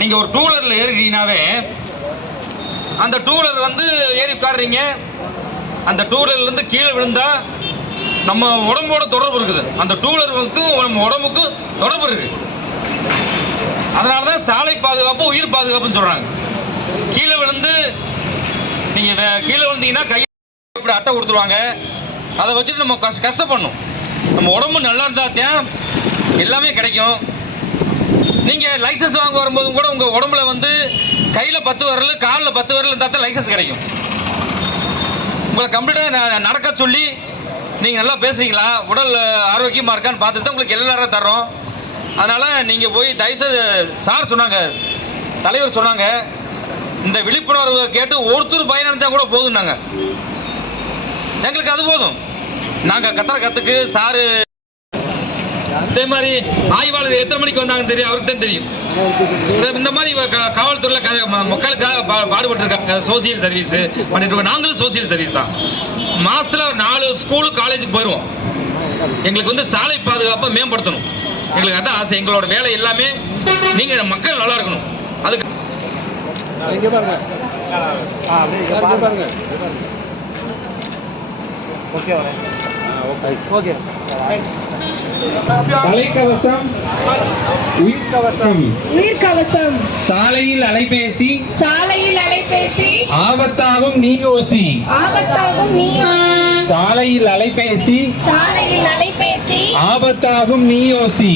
நீங்கள் ஒரு டூ வீலரில் ஏறிட்டீங்கன்னாவே அந்த டூ வீலர் வந்து ஏறி உட்காடுறீங்க, அந்த டூ வீலர்லேருந்து கீழே விழுந்தா நம்ம உடம்போட தொடர்பு இருக்குது, அந்த டூ வீலருக்கும் நம்ம உடம்புக்கும் தொடர்பு இருக்குது. அதனால தான் சாலை பாதுகாப்பு உயிர் பாதுகாப்புன்னு சொல்கிறாங்க. கீழே விழுந்து நீங்கள் கீழே விழுந்தீங்கன்னா கையை இப்படி அட்டை கொடுத்துருவாங்க, அதை வச்சுட்டு நம்ம கஷ்டப்படணும். நம்ம உடம்பு நல்லா இருந்தால் தான் எல்லாமே கிடைக்கும். நீங்கள் லைசன்ஸ் வாங்க வரும்போதும் கூட உங்கள் உடம்புல வந்து கையில் 10 விரல் காலில் 10 விரல் இருந்தால் தான் லைசன்ஸ் கிடைக்கும். உங்களை கம்ப்ளீட்டாக நடக்க சொல்லி நீங்கள் நல்லா பேசுகிறீங்களா, உடல் ஆரோக்கியமாக இருக்கான்னு பார்த்து தான் உங்களுக்கு எல்லாரும் தர்றோம். அதனால் நீங்கள் போய் தயவுசெய்து சார் சொன்னாங்க, தலைவர் சொன்னாங்க, இந்த விழிப்புணர்வு கேட்டு ஒருத்தர் பயனடைந்தால் கூட போதும்னாங்க. எங்களுக்கு அது போதும். நாங்கள் கத்துக்கு சாரு அதே மாதிரி ஆய்வாளர் எத்தனை மணிக்கு வந்தாங்கன்னு தெரியும், அவருக்கு தான் தெரியும். இந்த மாதிரி காவல்துறையில் மக்களுக்காக பாடுபட்டு இருக்காங்க, சோசியல் சர்வீஸ் பண்ணிட்டு இருக்கோம். நாங்களும் சோசியல் சர்வீஸ் தான். மாசத்துல 4 ஸ்கூலு காலேஜுக்கு போயிடுவோம். எங்களுக்கு வந்து சாலை பாதுகாப்பை மேம்படுத்தணும், எங்களுக்கு அதான் ஆசை. எங்களோட வேலை எல்லாமே நீங்க மக்கள் நல்லா இருக்கணும். அதுக்கு தலைக்கவசம், உயிர்கவசம், சாலையில் அலைபேசி, ஆபத்தாகும் நீயோசி, சாலையில் அலைபேசி, ஆபத்தாகும் நீயோசி.